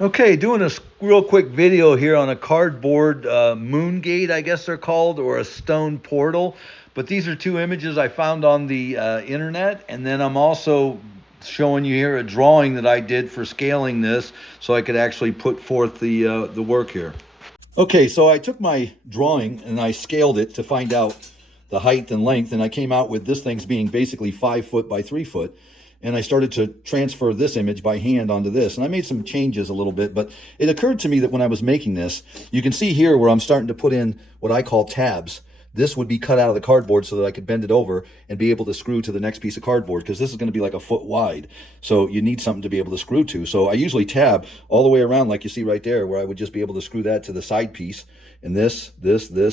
Okay, doing a real quick video here on a cardboard moon gate, I guess they're called, or a stone portal. But these are two images I found on the internet, and then I'm also showing you here a drawing that I did for scaling this, so I could actually put forth the work here. Okay, so I took my drawing and I scaled it to find out the height and length, and I came out with this thing's being basically 5 foot by 3 foot. And I started to transfer this image by hand onto this. And I made some changes a little bit, but it occurred to me that when I was making this, you can see here where I'm starting to put in what I call tabs. This would be cut out of the cardboard so that I could bend it over and be able to screw to the next piece of cardboard, because this is going to be like a foot wide. So you need something to be able to screw to. So I usually tab all the way around like you see right there, where I would just be able to screw that to the side piece, and this.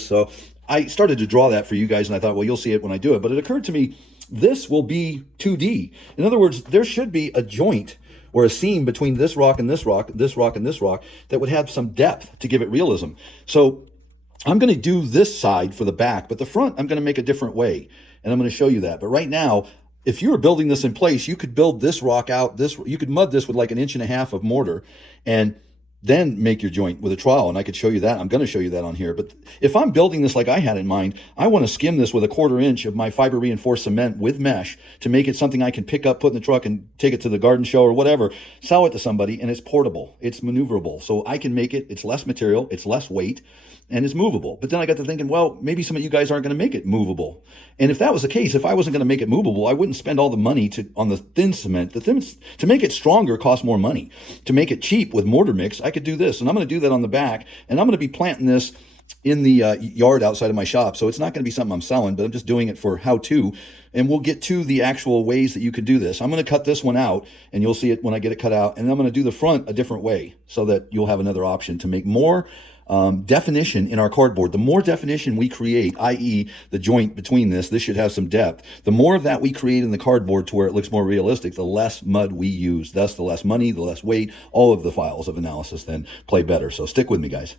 So I started to draw that for you guys, and I thought, well, you'll see it when I do it. But it occurred to me, this will be 2D. In other words, there should be a joint or a seam between this rock and this rock, this rock and this rock, that would have some depth to give it realism. So I'm going to do this side for the back, but the front I'm going to make a different way, and I'm going to show you that. But right now, if you were building this in place, you could build this rock out. You could mud this with like 1.5 inches of mortar, and then make your joint with a trowel, and I could show you that. I'm going to show you that on here. But if I'm building this like I had in mind, I want to skim this with 1/4 inch of my fiber reinforced cement with mesh to make it something I can pick up, put in the truck, and take it to the garden show or whatever, sell it to somebody, and it's portable, it's maneuverable. So I can make it, it's less material, it's less weight, and it's movable. But then I got to thinking, well, maybe some of you guys aren't going to make it movable. And if that was the case, if I wasn't going to make it movable, I wouldn't spend all the money on the thin cement. To make it stronger costs more money. To make it cheap with mortar mix, I could do this. And I'm going to do that on the back. And I'm going to be planting this in the yard outside of my shop. So it's not going to be something I'm selling, but I'm just doing it for how to. And we'll get to the actual ways that you could do this. I'm going to cut this one out, and you'll see it when I get it cut out. And I'm going to do the front a different way so that you'll have another option to make more definition in our cardboard. The more definition we create, i.e. the joint between this should have some depth. The more of that we create in the cardboard to where it looks more realistic, the less mud we use. Thus, the less money, the less weight. All of the files of analysis then play better. So stick with me, guys.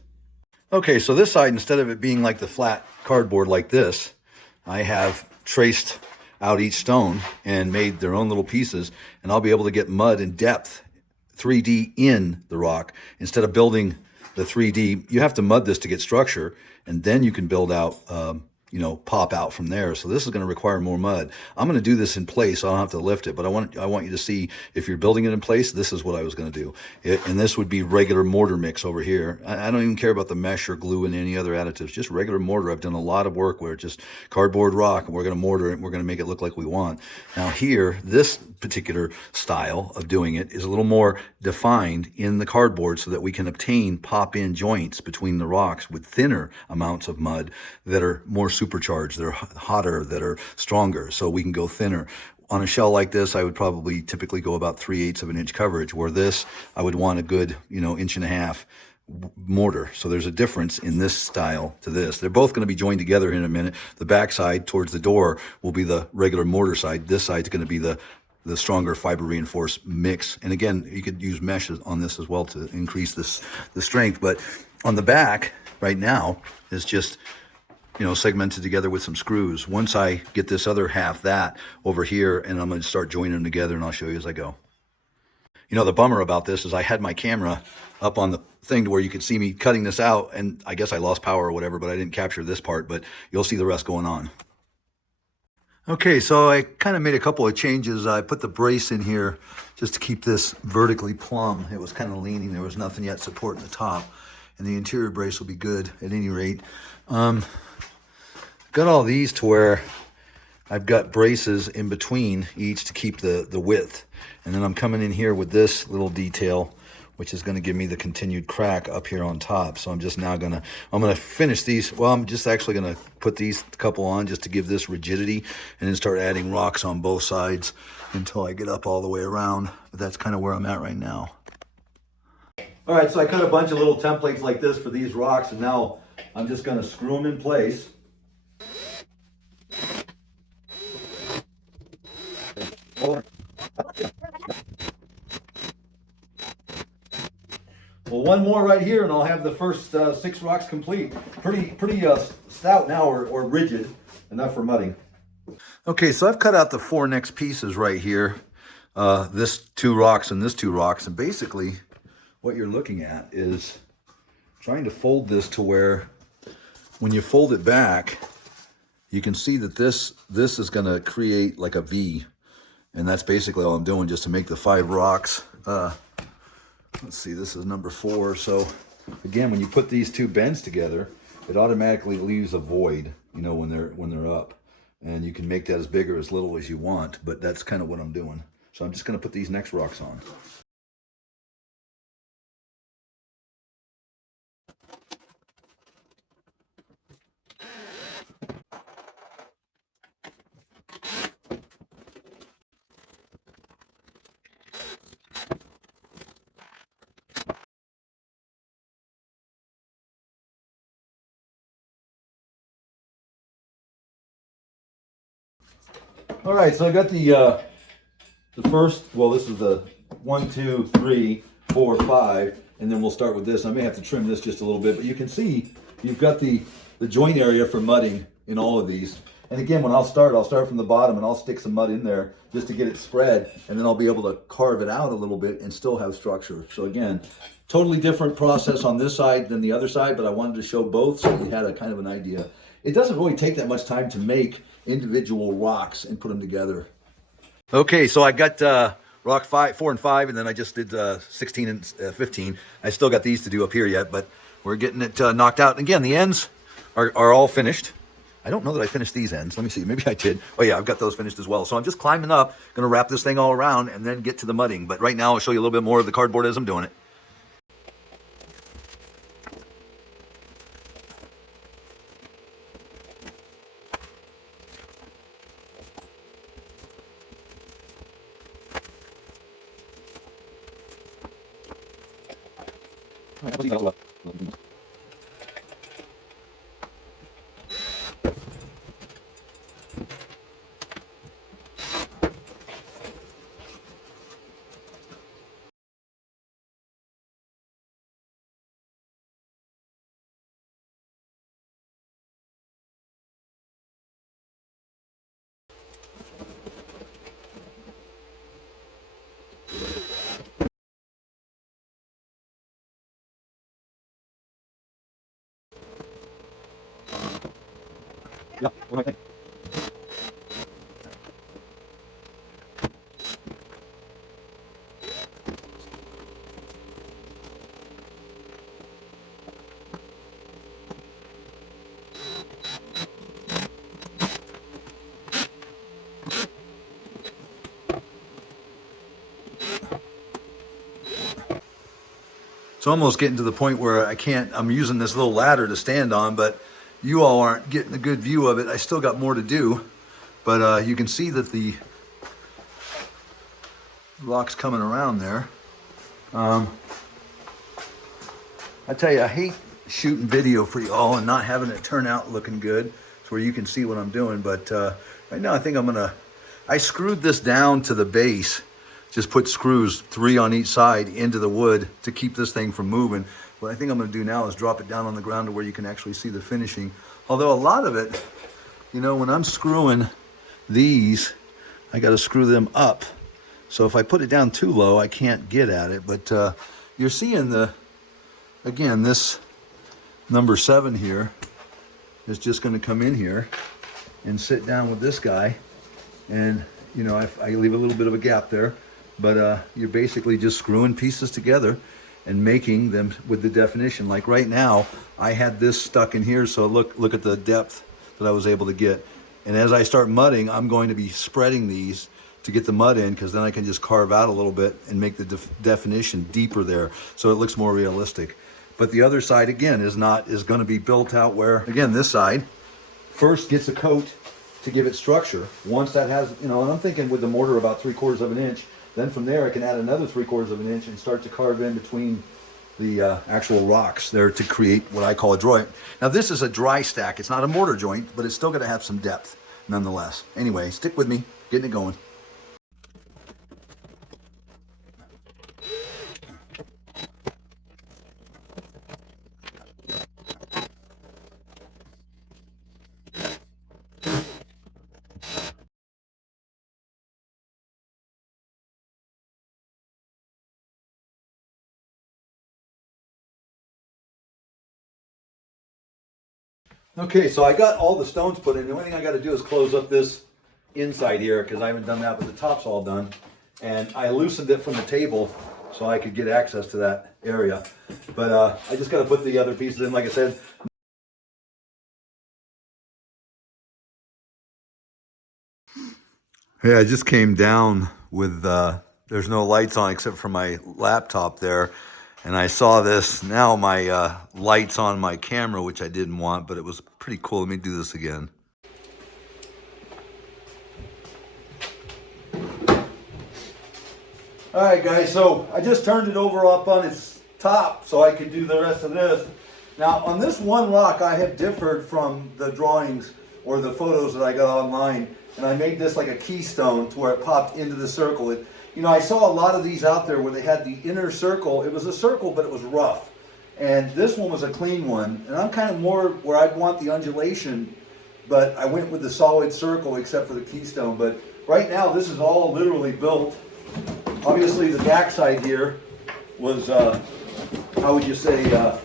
Okay, so this side, instead of it being like the flat cardboard like this, I have traced out each stone and made their own little pieces, and I'll be able to get mud and depth 3D in the rock instead of building the 3D. You have to mud this to get structure, and then you can build out, pop out from there. So this is going to require more mud. I'm going to do this in place, so I don't have to lift it, but I want you to see, if you're building it in place, this is what I was going to do. And this would be regular mortar mix over here. I don't even care about the mesh or glue and any other additives, just regular mortar. I've done a lot of work where it's just cardboard rock, and we're going to mortar it, and we're going to make it look like we want. Now here, this particular style of doing it is a little more defined in the cardboard so that we can obtain pop-in joints between the rocks with thinner amounts of mud that are more supercharged, that are hotter, that are stronger, so we can go thinner. On a shell like this, I would probably typically go about 3/8 of an inch coverage, where this, I would want a good, 1.5 inch mortar. So there's a difference in this style to this. They're both going to be joined together in a minute. The back side towards the door will be the regular mortar side. This side's going to be the stronger fiber reinforced mix. And again, you could use mesh on this as well to increase the strength. But on the back right now is just, segmented together with some screws. Once I get this other half that over here, and I'm going to start joining them together, and I'll show you as I go. The bummer about this is I had my camera up on the thing to where you could see me cutting this out, and I guess I lost power or whatever, but I didn't capture this part, but you'll see the rest going on. Okay, so I kind of made a couple of changes. I put the brace in here just to keep this vertically plumb. It was kind of leaning. There was nothing yet supporting the top, and the interior brace will be good at any rate. Got all these to where I've got braces in between each to keep the width. And then I'm coming in here with this little detail, which is going to give me the continued crack up here on top. So I'm just now I'm going to finish these. Well, I'm just actually going to put these couple on just to give this rigidity, and then start adding rocks on both sides until I get up all the way around. But that's kind of where I'm at right now. All right, so I cut a bunch of little templates like this for these rocks, and now I'm just going to screw them in place. Well, one more right here, and I'll have the first 6 rocks complete. Pretty stout now, or rigid, enough for mudding. Okay, so I've cut out the 4 next pieces right here. This 2 rocks and this 2 rocks, and basically what you're looking at is trying to fold this to where when you fold it back, you can see that this is going to create like a V. And that's basically all I'm doing, just to make the 5 rocks. Let's see, this is number 4. So again, when you put these two bends together, it automatically leaves a void, you know, when they're up. And you can make that as big or as little as you want, but that's kind of what I'm doing. So I'm just going to put these next rocks on. All right, so I got the first, well, this is the 1, 2, 3, 4, 5, and then we'll start with this. I may have to trim this just a little bit, but you can see you've got the joint area for mudding in all of these. And again, when I'll start from the bottom and I'll stick some mud in there just to get it spread, and then I'll be able to carve it out a little bit and still have structure. So again, totally different process on this side than the other side, but I wanted to show both so you had a kind of an idea. It doesn't really take that much time to make individual rocks and put them together. Okay, so I got rock 5, 4, and 5, and then I just did 16 and 15. I still got these to do up here yet, but we're getting it knocked out. And again, the ends are all finished. I don't know that I finished these ends. Let me see. Maybe I did. Oh yeah, I've got those finished as well. So I'm just climbing up, going to wrap this thing all around, and then get to the mudding. But right now, I'll show you a little bit more of the cardboard as I'm doing it. Yeah, what do I think? It's almost getting to the point where I'm using this little ladder to stand on, but you all aren't getting a good view of it. I still got more to do, but you can see that the rock's coming around there. I tell you, I hate shooting video for y'all and not having it turn out looking good so where you can see what I'm doing, but right now I think I screwed this down to the base. Just put screws, 3 on each side, into the wood to keep this thing from moving. What I think I'm gonna do now is drop it down on the ground to where you can actually see the finishing. Although a lot of it, you know, when I'm screwing these, I gotta screw them up. So if I put it down too low, I can't get at it. But you're seeing again, this number 7 here is just gonna come in here and sit down with this guy. And, you know, I leave a little bit of a gap there. But you're basically just screwing pieces together and making them with the definition. Like right now, I had this stuck in here, so look at the depth that I was able to get. And as I start mudding, I'm going to be spreading these to get the mud in, because then I can just carve out a little bit and make the definition deeper there, so it looks more realistic. But the other side, again, is going to be built out where, again, this side first gets a coat to give it structure. Once that has, you know, and I'm thinking with the mortar about 3/4 of an inch. Then from there, I can add another 3/4 of an inch and start to carve in between the actual rocks there to create what I call a joint. Now this is a dry stack. It's not a mortar joint, but it's still going to have some depth nonetheless. Anyway, stick with me, getting it going. Okay, so I got all the stones put in. The only thing I got to do is close up this inside here because I haven't done that, but the top's all done. And I loosened it from the table so I could get access to that area. But I just got to put the other pieces in, like I said. Hey, I just came down with, there's no lights on except for my laptop there. And I saw this, now my lights on my camera, which I didn't want, but it was pretty cool. Let me do this again. All right, guys, so I just turned it over up on its top so I could do the rest of this. Now, on this one rock, I have differed from the drawings or the photos that I got online, and I made this like a keystone to where it popped into the circle. You know, I saw a lot of these out there where they had the inner circle. It was a circle, but it was rough. And this one was a clean one, and I'm kind of more where I'd want the undulation, but I went with the solid circle except for the keystone. But right now, this is all literally built. Obviously, the backside here was, how would you say,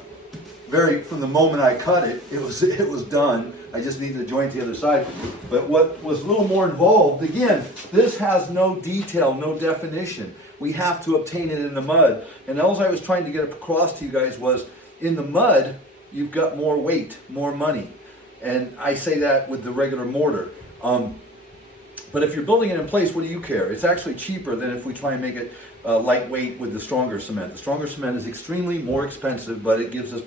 very, from the moment I cut it, it was done. I just needed to joint the other side. But what was a little more involved, again, this has no detail, no definition. We have to obtain it in the mud. And all I was trying to get across to you guys was, in the mud, you've got more weight, more money. And I say that with the regular mortar. But if you're building it in place, what do you care? It's actually cheaper than if we try and make it lightweight with the stronger cement. The stronger cement is extremely more expensive, but it gives us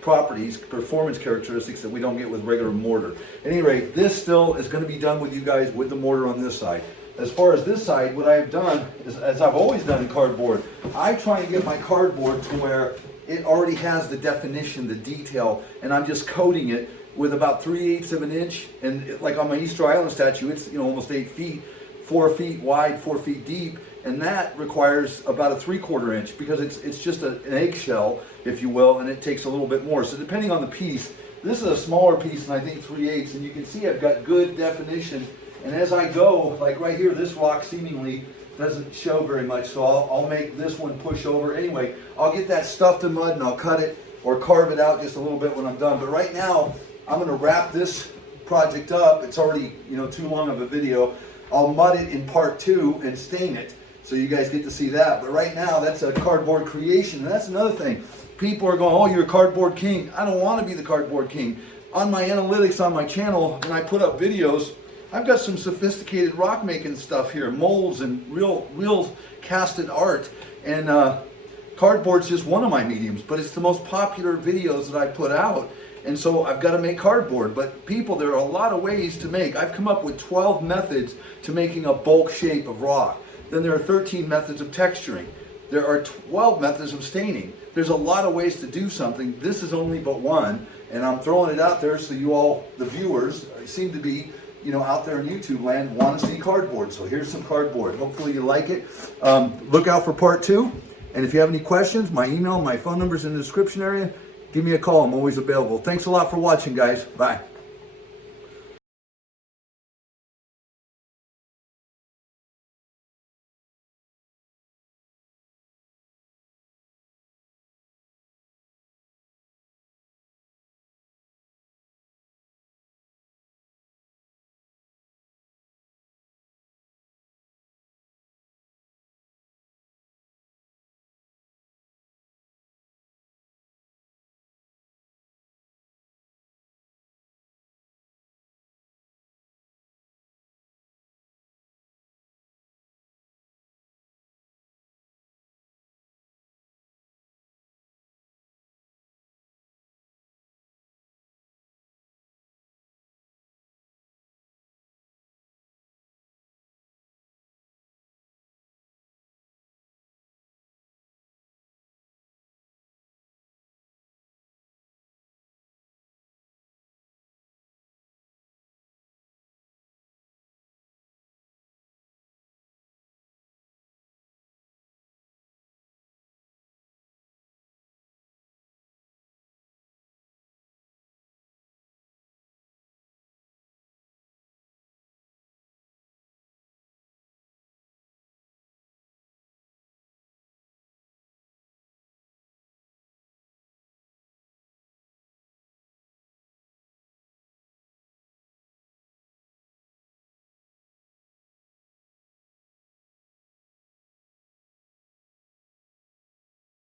properties, performance characteristics that we don't get with regular mortar. At any rate, this still is going to be done with you guys with the mortar on this side. As far as this side, what I've done is, as I've always done in cardboard, I try and get my cardboard to where it already has the definition, the detail, and I'm just coating it with about 3/8 of an inch, and like on my Easter Island statue, it's almost 8 feet, 4 feet wide, 4 feet deep, and that requires about a 3/4 inch because it's just an eggshell, if you will, and it takes a little bit more. So depending on the piece, this is a smaller piece than I think 3/8, and you can see I've got good definition. And as I go, like right here, this rock seemingly doesn't show very much, so I'll make this one push over. Anyway, I'll get that stuffed in mud and I'll cut it or carve it out just a little bit when I'm done. But right now, I'm going to wrap this project up. It's already, too long of a video. I'll mud it in part 2 and stain it so you guys get to see that. But right now, that's a cardboard creation. And that's another thing. People are going, oh, you're a cardboard king. I don't want to be the cardboard king. On my analytics on my channel, when I put up videos, I've got some sophisticated rock making stuff here, molds and real casted art. And cardboard's just one of my mediums, but it's the most popular videos that I put out. And so I've got to make cardboard. But people, there are a lot of ways to make. I've come up with 12 methods to making a bulk shape of rock. Then there are 13 methods of texturing. There are 12 methods of staining. There's a lot of ways to do something. This is only but one. And I'm throwing it out there so you all, the viewers, seem to be, out there in YouTube land, want to see cardboard. So here's some cardboard. Hopefully you like it. Look out for part 2. And if you have any questions, my email, my phone number's in the description area. Give me a call. I'm always available. Thanks a lot for watching, guys. Bye.